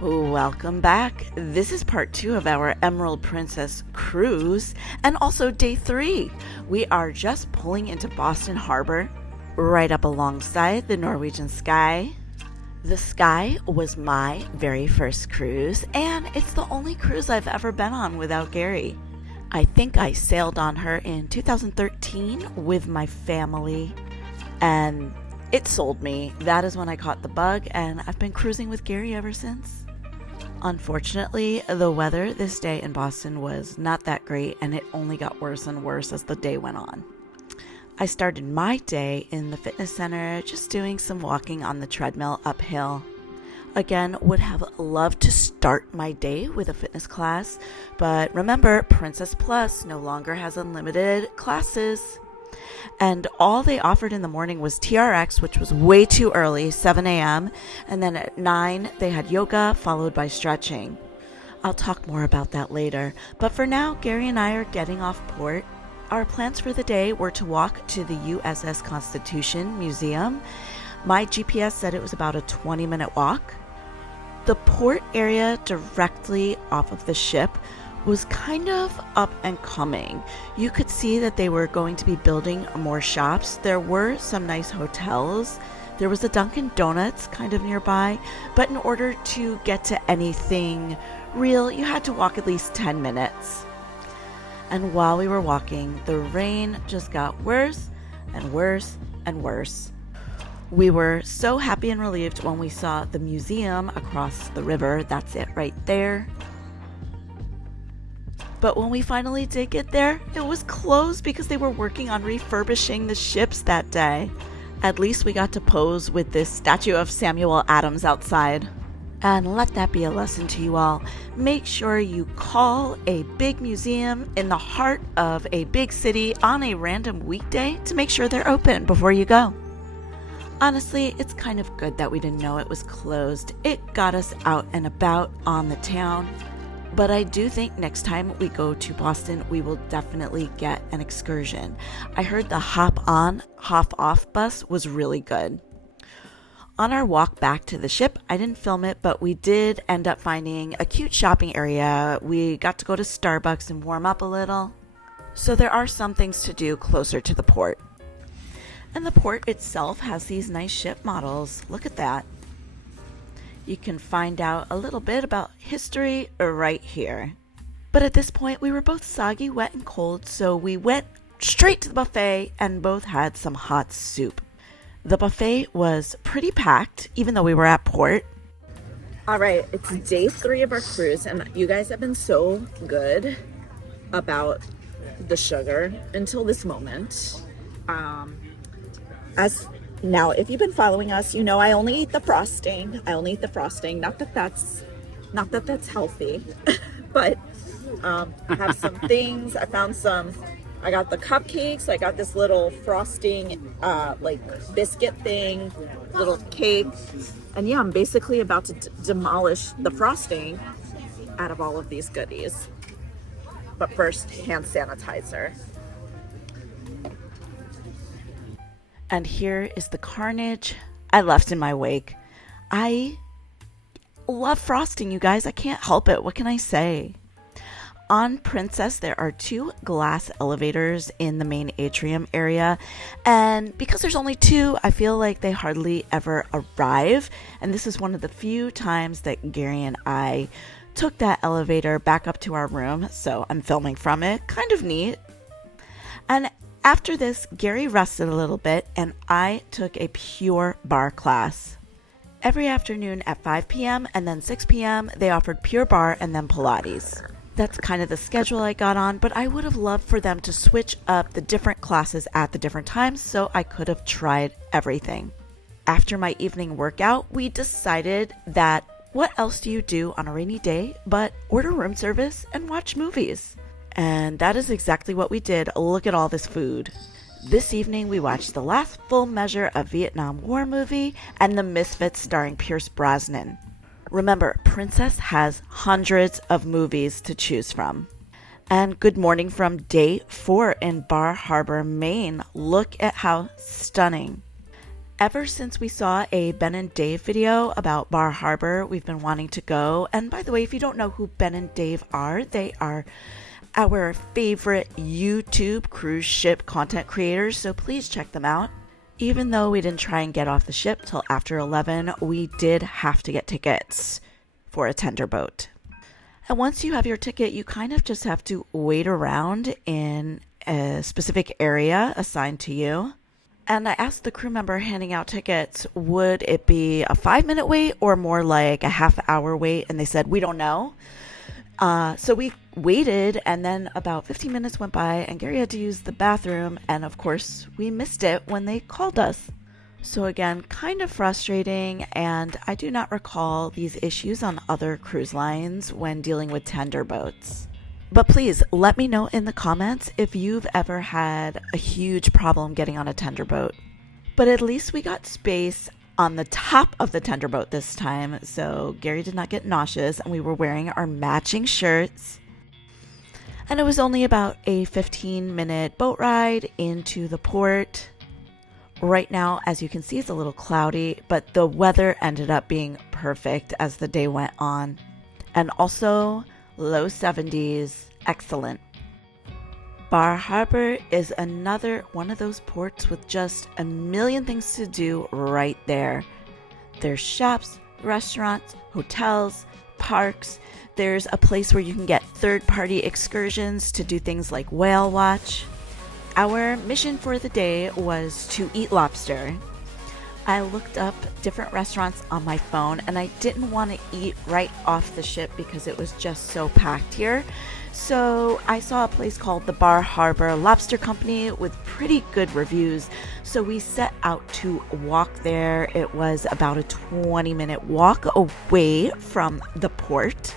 Welcome back. This is part 2 of our Emerald Princess cruise and also day 3. We are just pulling into Boston Harbor, right up alongside the Norwegian Sky. The Sky was my very first cruise, and it's the only cruise I've ever been on without Gary. I think I sailed on her in 2013 with my family, and it sold me. That is when I caught the bug, and I've been cruising with Gary ever since. Unfortunately, the weather this day in Boston was not that great, and it only got worse and worse as the day went on. I started my day in the fitness center, just doing some walking on the treadmill uphill. Again, would have loved to start my day with a fitness class, but remember, Princess Plus no longer has unlimited classes. And all they offered in the morning was TRX, which was way too early, 7 a.m. And then at 9, they had yoga followed by stretching. I'll talk more about that later. But for now, Gary and I are getting off port. Our plans for the day were to walk to the USS Constitution Museum. My GPS said it was about a 20-minute walk. The port area directly off of the ship was kind of up and coming. You could see that they were going to be building more shops. There were some nice hotels. There was a Dunkin' Donuts kind of nearby, but in order to get to anything real, you had to walk at least 10 minutes. And while we were walking, the rain just got worse and worse and worse. We were so happy and relieved when we saw the museum across the river. That's it right there. But when we finally did get there, it was closed because they were working on refurbishing the ships that day. At least we got to pose with this statue of Samuel Adams outside. And let that be a lesson to you all. Make sure you call a big museum in the heart of a big city on a random weekday to make sure they're open before you go. Honestly, it's kind of good that we didn't know it was closed. It got us out and about on the town. But I do think next time we go to Boston, we will definitely get an excursion. I heard the hop on, hop off bus was really good. On our walk back to the ship, I didn't film it, but we did end up finding a cute shopping area. We got to go to Starbucks and warm up a little. So there are some things to do closer to the port. And the port itself has these nice ship models. Look at that. You can find out a little bit about history right here. But at this point, we were both soggy, wet, and cold, so we went straight to the buffet and both had some hot soup. The buffet was pretty packed, even though we were at port. All right, it's day 3 of our cruise, and you guys have been so good about the sugar until this moment. Now, if you've been following us, you know I only eat the frosting. Not that that's healthy, but I have some things. I got the cupcakes. I got this little frosting, like biscuit thing, little cake. And yeah, I'm basically about to demolish the frosting out of all of these goodies. But first, hand sanitizer. And here is the carnage I left in my wake. I love frosting, you guys. I can't help it. What can I say? On Princess, there are 2 glass elevators in the main atrium area. And because there's only 2, I feel like they hardly ever arrive. And this is one of the few times that Gary and I took that elevator back up to our room. So I'm filming from it. Kind of neat. And after this, Gary rested a little bit and I took a pure bar class. Every afternoon at 5 p.m. and then 6 p.m. they offered pure bar and then Pilates. That's kind of the schedule I got on, but I would have loved for them to switch up the different classes at the different times so I could have tried everything. After my evening workout, we decided that what else do you do on a rainy day but order room service and watch movies? And that is exactly what we did. Look at all this food. This evening, we watched the last full measure of Vietnam War movie and The Misfits starring Pierce Brosnan. Remember, Princess has hundreds of movies to choose from. And good morning from day 4 in Bar Harbor, Maine. Look at how stunning. Ever since we saw a Ben and Dave video about Bar Harbor, we've been wanting to go. And by the way, if you don't know who Ben and Dave are, they are our favorite YouTube cruise ship content creators, so please check them out. Even though we didn't try and get off the ship till after 11, we did have to get tickets for a tender boat. And once you have your ticket, you kind of just have to wait around in a specific area assigned to you. And I asked the crew member handing out tickets, would it be a 5-minute wait or more like a half-hour wait? And they said, we don't know. So we waited, and then about 15 minutes went by, and Gary had to use the bathroom. And of course, we missed it when they called us. So again, kind of frustrating, and I do not recall these issues on other cruise lines when dealing with tender boats. But please let me know in the comments if you've ever had a huge problem getting on a tender boat. But at least we got space on the top of the tender boat this time, so Gary did not get nauseous, and we were wearing our matching shirts. And it was only about a 15-minute boat ride into the port. Right now, as you can see, it's a little cloudy, but the weather ended up being perfect as the day went on. And also low 70s, excellent. Bar Harbor is another one of those ports with just a million things to do right there. There's shops, restaurants, hotels, parks. There's a place where you can get third-party excursions to do things like whale watch. Our mission for the day was to eat lobster. I looked up different restaurants on my phone, and I didn't want to eat right off the ship because it was just so packed here. So I saw a place called the Bar Harbor Lobster Company with pretty good reviews. So we set out to walk there. It was about a 20-minute walk away from the port.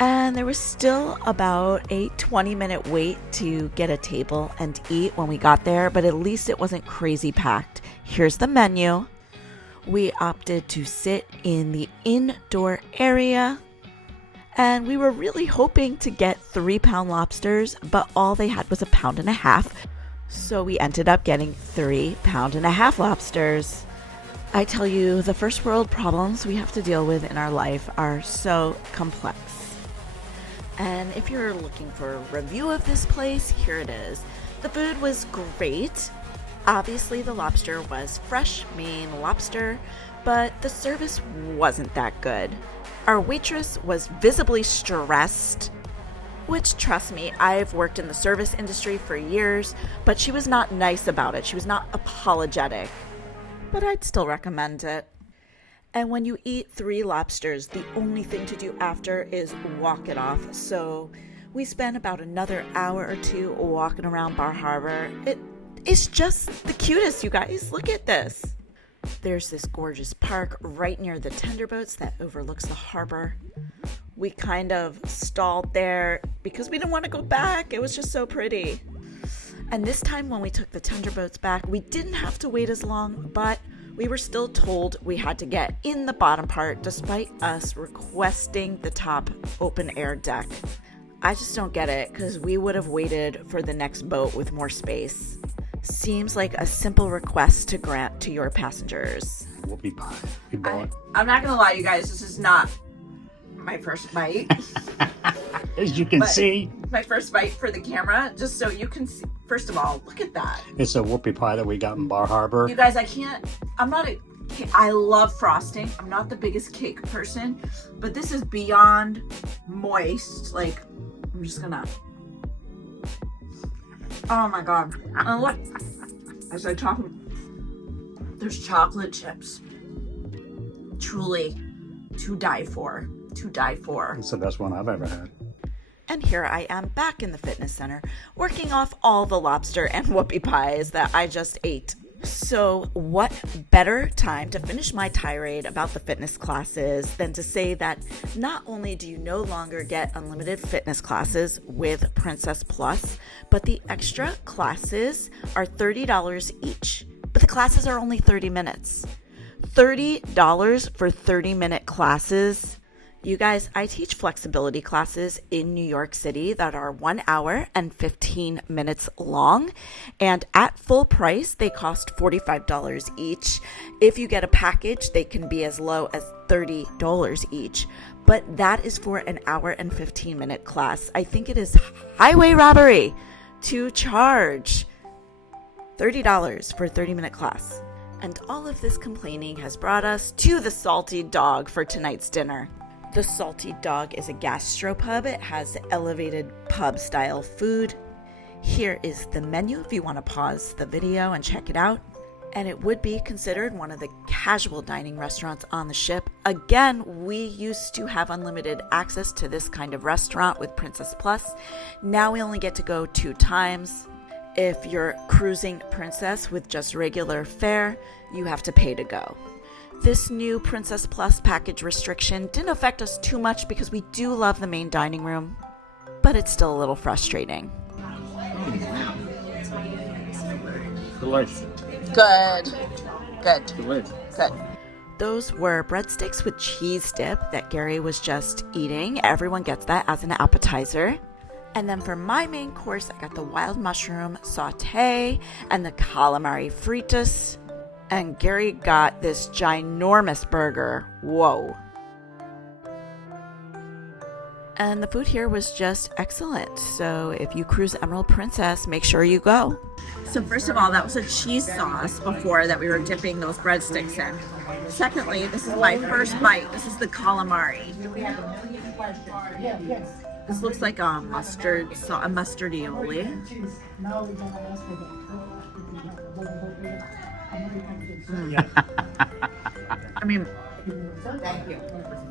And there was still about a 20-minute wait to get a table and eat when we got there, but at least it wasn't crazy packed. Here's the menu. We opted to sit in the indoor area, and we were really hoping to get 3-pound lobsters, but all they had was 1.5 pounds. So we ended up getting 3.5 pound lobsters. I tell you, the first world problems we have to deal with in our life are so complex. And if you're looking for a review of this place, here it is. The food was great. Obviously, the lobster was fresh Maine lobster, but the service wasn't that good. Our waitress was visibly stressed, which, trust me, I've worked in the service industry for years, but she was not nice about it. She was not apologetic, but I'd still recommend it. And when you eat 3 lobsters, the only thing to do after is walk it off. So we spent about another hour or 2 walking around Bar Harbor. It's just the cutest, you guys. Look at this. There's this gorgeous park right near the tender boats that overlooks the harbor. We kind of stalled there because we didn't want to go back. It was just so pretty. And this time when we took the tender boats back, we didn't have to wait as long, but we were still told we had to get in the bottom part despite us requesting the top open air deck. I just don't get it because we would have waited for the next boat with more space. Seems like a simple request to grant to your passengers. Whoopie pie. We bought. I'm not gonna lie, you guys, this is not my first bite. As you can see. My first bite for the camera, just so you can see. First of all, look at that. It's a whoopie pie that we got in Bar Harbor. You guys, I love frosting. I'm not the biggest cake person, but this is beyond moist. Like, I'm just gonna. Oh my God. And look, as I talk, there's chocolate chips. Truly, to die for. To die for. It's the best one I've ever had. And here I am back in the fitness center, working off all the lobster and whoopie pies that I just ate. So what better time to finish my tirade about the fitness classes than to say that not only do you no longer get unlimited fitness classes with Princess Plus, but the extra classes are $30 each. But the classes are only 30 minutes. $30 for 30-minute classes? You guys, I teach flexibility classes in New York City that are 1 hour and 15 minutes long. And at full price, they cost $45 each. If you get a package, they can be as low as $30 each. But that is for an hour and 15-minute class. I think it is highway robbery to charge $30 for a 30-minute class. And all of this complaining has brought us to the Salty Dog for tonight's dinner. The Salty Dog is a gastropub. It has elevated pub-style food. Here is the menu if you want to pause the video and check it out. And it would be considered one of the casual dining restaurants on the ship. Again, we used to have unlimited access to this kind of restaurant with Princess Plus. Now we only get to go 2 times. If you're cruising Princess with just regular fare, you have to pay to go. This new Princess Plus package restriction didn't affect us too much because we do love the main dining room, but it's still a little frustrating. Delicious. Good. Delicious. Good. Those were breadsticks with cheese dip that Gary was just eating. Everyone gets that as an appetizer. And then for my main course, I got the wild mushroom saute and the calamari fritas. And Gary got this ginormous burger. Whoa. And the food here was just excellent. So if you cruise Emerald Princess, make sure you go. So first of all, that was a cheese sauce before that we were dipping those breadsticks in. Secondly, this is my first bite. This is the calamari. This looks like a mustard aioli. I mean,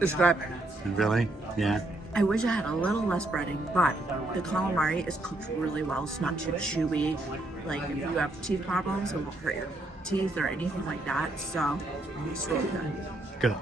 it's good. Really? Yeah. I wish I had a little less breading, but the calamari is cooked really well. It's not too chewy. Like if you have teeth problems, it won't hurt your teeth or anything like that. So it's really good. Good.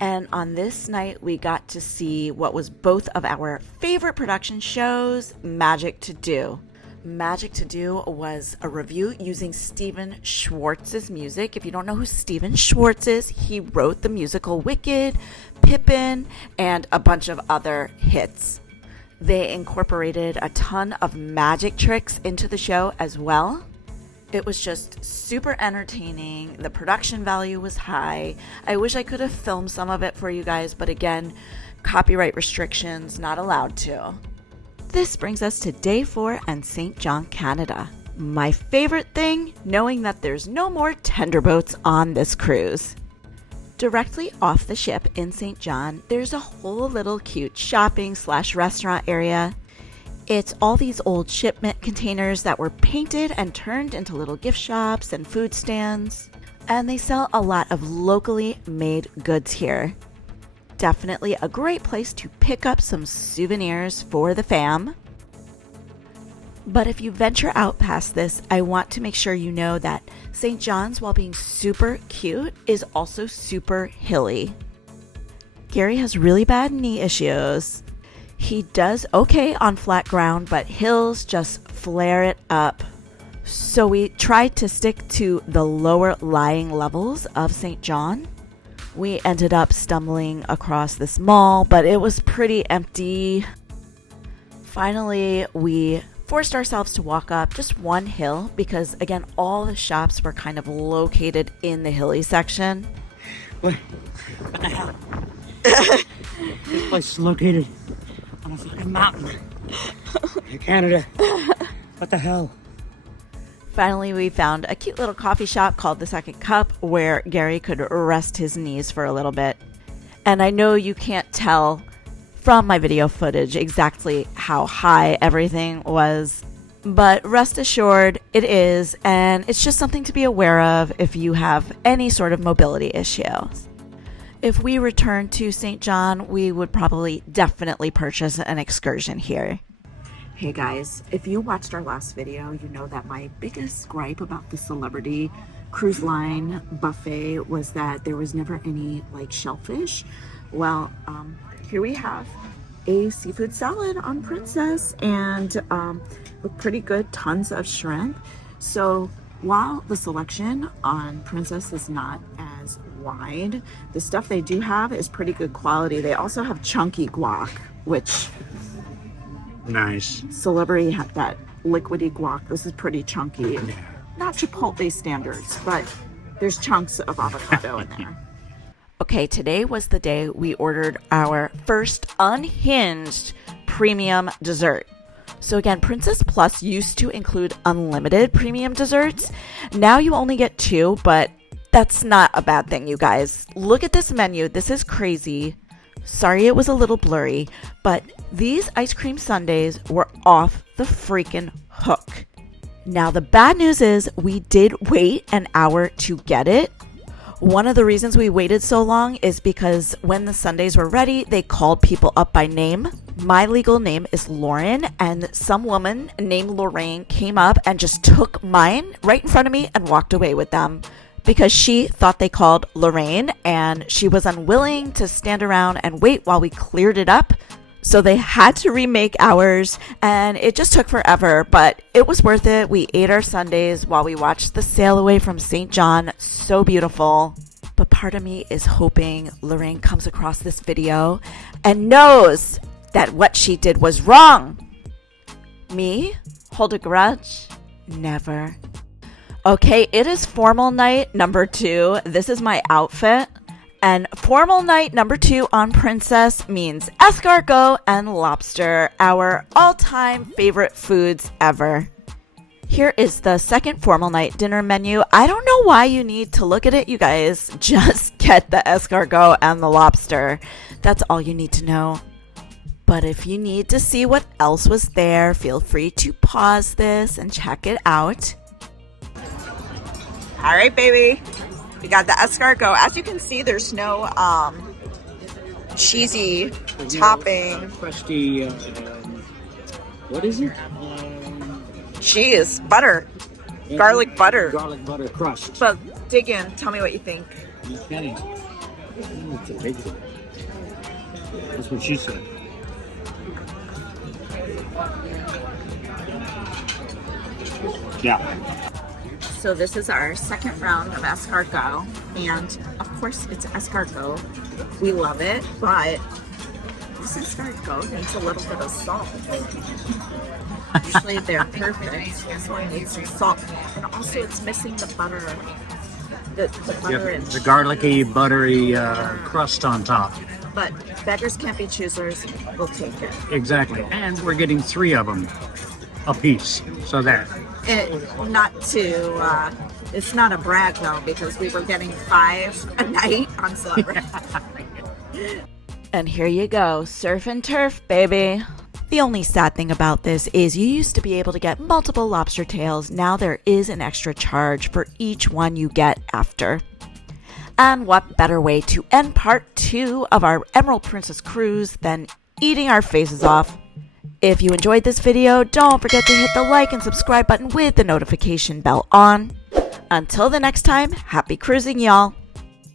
And on this night, we got to see what was both of our favorite production shows, Magic to Do. Magic to Do was a review using Stephen Schwartz's music. If you don't know who Stephen Schwartz is, he wrote the musical Wicked, Pippin, and a bunch of other hits. They incorporated a ton of magic tricks into the show as well. It was just super entertaining. The production value was high. I wish I could have filmed some of it for you guys, but again, copyright restrictions, not allowed to. This brings us to day 4 and St. John, Canada. My favorite thing, knowing that there's no more tenderboats on this cruise. Directly off the ship in St. John, there's a whole little cute shopping/restaurant area. It's all these old shipment containers that were painted and turned into little gift shops and food stands. And they sell a lot of locally made goods here. Definitely a great place to pick up some souvenirs for the fam. But if you venture out past this, I want to make sure you know that St. John's, while being super cute, is also super hilly. Gary has really bad knee issues. He does okay on flat ground, but hills just flare it up. So we tried to stick to the lower lying levels of St. John. We ended up stumbling across this mall, but it was pretty empty. Finally, we forced ourselves to walk up just one hill because, again, all the shops were kind of located in the hilly section. What the hell? This place is located on a fucking mountain in Canada. What the hell? Finally, we found a cute little coffee shop called The Second Cup where Gary could rest his knees for a little bit. And I know you can't tell from my video footage exactly how high everything was, but rest assured it is, and it's just something to be aware of if you have any sort of mobility issues. If we return to St. John, we would probably definitely purchase an excursion here. Hey guys, if you watched our last video, you know that my biggest gripe about the Celebrity Cruise Line buffet was that there was never any like shellfish. Well, here we have a seafood salad on Princess and with pretty good tons of shrimp. So while the selection on Princess is not as wide. The stuff they do have is pretty good quality. They also have chunky guac, which Nice. Celebrity had that liquidy guac. This is pretty chunky. Not Chipotle standards, but there's chunks of avocado in there. Okay, today was the day we ordered our first unhinged premium dessert. So again, Princess Plus used to include unlimited premium desserts. Now you only get 2, but that's not a bad thing, you guys. Look at this menu. This is crazy. Sorry it was a little blurry, but these ice cream sundaes were off the freaking hook. Now the bad news is we did wait an hour to get it. One of the reasons we waited so long is because when the sundaes were ready, they called people up by name. My legal name is Lauren, and some woman named Lorraine came up and just took mine right in front of me and walked away with them because she thought they called Lorraine and she was unwilling to stand around and wait while we cleared it up. So they had to remake ours, and it just took forever, but it was worth it. We ate our sundaes while we watched the sail away from St. John. So beautiful. But part of me is hoping Lorraine comes across this video and knows that what she did was wrong. Me? Hold a grudge? Never. Okay, it is formal night number 2. This is my outfit. And formal night number 2 on Princess means escargot and lobster, our all-time favorite foods ever. Here is the second formal night dinner menu. I don't know why you need to look at it, you guys. Just get the escargot and the lobster. That's all you need to know. But if you need to see what else was there, feel free to pause this and check it out. All right, baby. We got the escargot. As you can see, there's no cheesy topping. Crusty, what is it? Cheese, butter, garlic butter. Garlic butter crust. But dig in. Tell me what you think. Okay. It's a big one. That's what she said. Yeah. So this is our second round of escargot, and of course it's escargot. We love it, but this escargot needs a little bit of salt. Usually they're perfect. This one needs some salt, and also it's missing the butter. The butter and The garlicky, buttery crust on top. but beggars can't be choosers. We'll take it. Exactly. And we're getting 3 of them a piece. So there. It's not a brag though, because we were getting 5 a night on Celebrity. And here you go, surf and turf, baby. The only sad thing about this is you used to be able to get multiple lobster tails. Now there is an extra charge for each one you get after. And what better way to end part 2 of our Emerald Princess cruise than eating our faces off? If you enjoyed this video, don't forget to hit the like and subscribe button with the notification bell on. Until the next time, happy cruising, y'all.